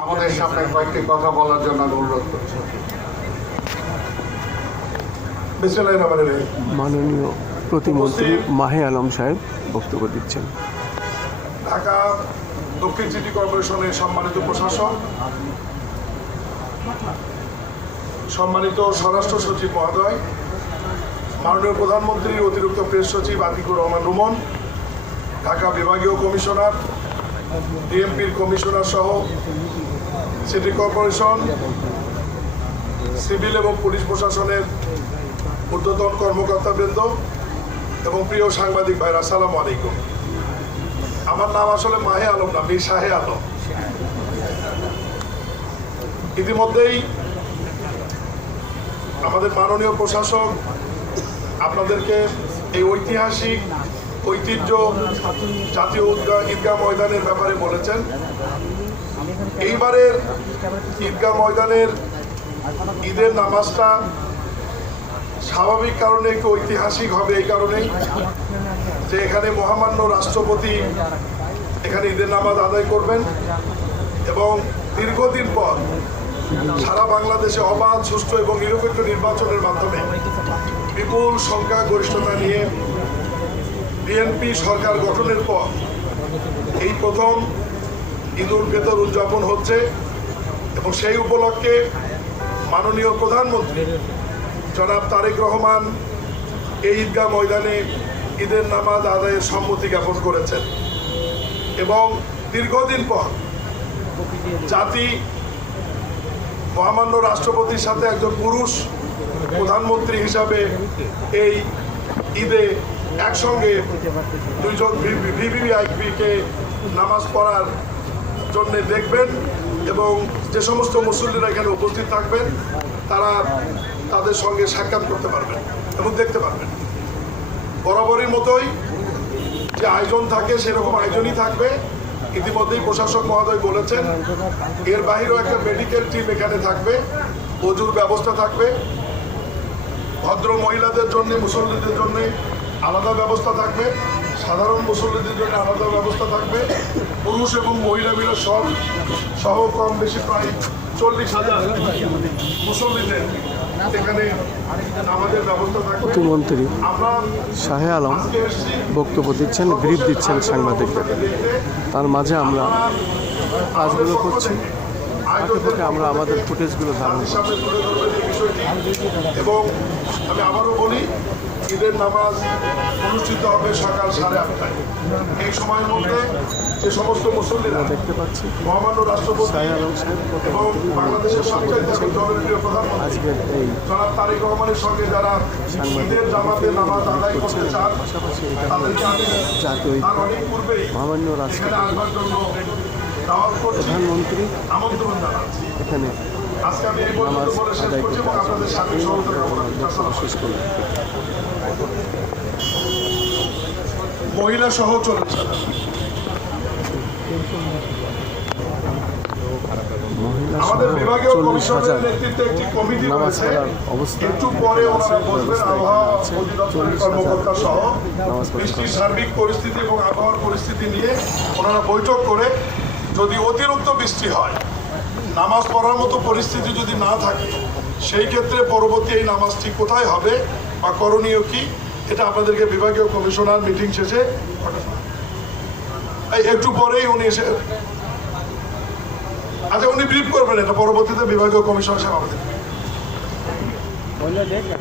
আমাদের সামনে কয়েকটি কথা বলার জন্য অনুরোধ করছি। মাননীয় প্রতিমন্ত্রী মাহে আলম সাহেব বক্তব্য দিচ্ছেন। ঢাকা দক্ষিণ সিটি কর্পোরেশনের সম্মানিত প্রশাসক, সম্মানিত স্বরাষ্ট্র সচিব মহোদয়, মাননীয় প্রধানমন্ত্রীর অতিরিক্ত প্রেস সচিব আতিকুর রহমান রুমন, ঢাকা বিভাগীয় কমিশনার, ডিএমপির কমিশনার সহ সিটি কর্পোরেশন, সিভিল এবং পুলিশ প্রশাসনের ঊর্ধ্বতন কর্মকর্তাবৃন্দ এবং প্রিয় সাংবাদিক ভাইরা, আসসালামু আলাইকুম। আমার নাম আসলে মাহে আলম না, মীর শাহে আলম। ইতিমধ্যেই আমাদের মাননীয় প্রশাসক আপনাদেরকে এই ঐতিহাসিক ঐতিহ্য জাতীয় ঈদগাহ ময়দানের ব্যাপারে বলেছেন। এইবারের ঈদগাহ ময়দানের ঈদের নামাজটা স্বাভাবিক কারণে একটু ঐতিহাসিক হবে, এই কারণেই যে এখানে মহামান্য রাষ্ট্রপতি এখানে ঈদের নামাজ আদায় করবেন এবং দীর্ঘদিন পর সারা বাংলাদেশে অবাধ, সুষ্ঠু এবং নিরপেক্ষ নির্বাচনের মাধ্যমে বিপুল সংখ্যা গরিষ্ঠতা নিয়ে বিএনপি সরকার গঠনের পর এই প্রথম ঈদ উল ফিতর উদযাপন হচ্ছে এবং সেই উপলক্ষে মাননীয় প্রধানমন্ত্রী জনাব তারেক রহমান এই ঈদগাহ ময়দানে ঈদের নামাজ আদায়ের সম্মতি জ্ঞাপন করেছেন এবং দীর্ঘদিন পর জাতি মহামান্য রাষ্ট্রপতির সাথে একজন পুরুষ প্রধানমন্ত্রী হিসাবে এই ঈদে একসঙ্গে দুইজন ভিভিআইপিকে নামাজ পড়ার জন্য দেখবেন এবং যে সমস্ত মুসল্লিরা এখানে উপস্থিত থাকবেন তারা তাদের সঙ্গে সাক্ষাৎ করতে পারবেন এবং দেখতে পারবেন। বরাবরের মতোই যে আয়োজন থাকে সেরকম আয়োজনই থাকবে। ইতিমধ্যেই প্রশাসক মহোদয় বলেছেন এর বাইরেও একটা মেডিকেল টিম এখানে থাকবে, অজুর ব্যবস্থা থাকবে, ভদ্র মহিলাদের জন্য, মুসল্লিদের জন্য আলাদা ব্যবস্থা থাকবে, সাধারণ মুসল্লিদের জন্য আলাদা ব্যবস্থা থাকবে, পুরুষ এবং মহিলা মিলে সহ কম বেশি প্রায় 40,000 মুসল্লিদের এখানে আমাদের ব্যবস্থা থাকবে। প্রতিমন্ত্রী শাহে আলম বক্তব্য দিচ্ছেন, ব্রিফ দিচ্ছেন সাংবাদিকদের। তার মাঝে আমরা কাজগুলো করছি, থেকে আমরা আমাদের ফুটেজগুলো ধারণ করছি এবং আমি আবারও বলি ঈদের নামাজ অনুষ্ঠিত হবে সকাল 8:30টায়। এই সময়ের মধ্যে যে সমস্ত মুসল্লিরা দেখতে পাচ্ছি মহামান্য রাষ্ট্রপতি এবং বাংলাদেশের সবচেয়ে জনপ্রিয় প্রধানমন্ত্রী আজকের এই জনাব তারেক রহমানের সঙ্গে যারা ঈদের জামাতে নামাজ আদায় করতে চান তাদেরকে আমি জাতীয় তার অনেক পূর্বেই মহামান্য এখানে রাষ্ট্রপতি আসবার জন্য দাওয়াত করছি, প্রধানমন্ত্রী আমন্ত্রণ জানাচ্ছি। এখানে আজকে আমি এই পর্যন্ত বলে শেষ করছি এবং আপনাদের সাথে সহযোগিতা কামনা করছি। আসসালামু শেষ করলাম। আলাইকুম। মহিলা সহ 40,000। আমাদের বিভাগীয় কমিশনের নেতৃত্বে একটি কমিটি রয়েছে। একটু পরে ওনারা বসবেন আবহাওয়া অধিদপ্তরের কর্মকর্তা সহ বৃষ্টির সার্বিক পরিস্থিতি এবং আবহাওয়ার পরিস্থিতি নিয়ে ওনারা বৈঠক করে যদি অতিরিক্ত বৃষ্টি হয়, নামাজ পড়ার মতো পরিস্থিতি যদি না থাকে, সেই ক্ষেত্রে পরবর্তী এই নামাজটি কোথায় হবে বা করণীয় কি, এটা আপনাদেরকে বিভাগীয় কমিশনার মিটিং শেষে একটু পরেই উনি এসে উনি ব্রিফ করবেন, এটা পরবর্তীতে বিভাগীয় কমিশনার সাহেব আমাদের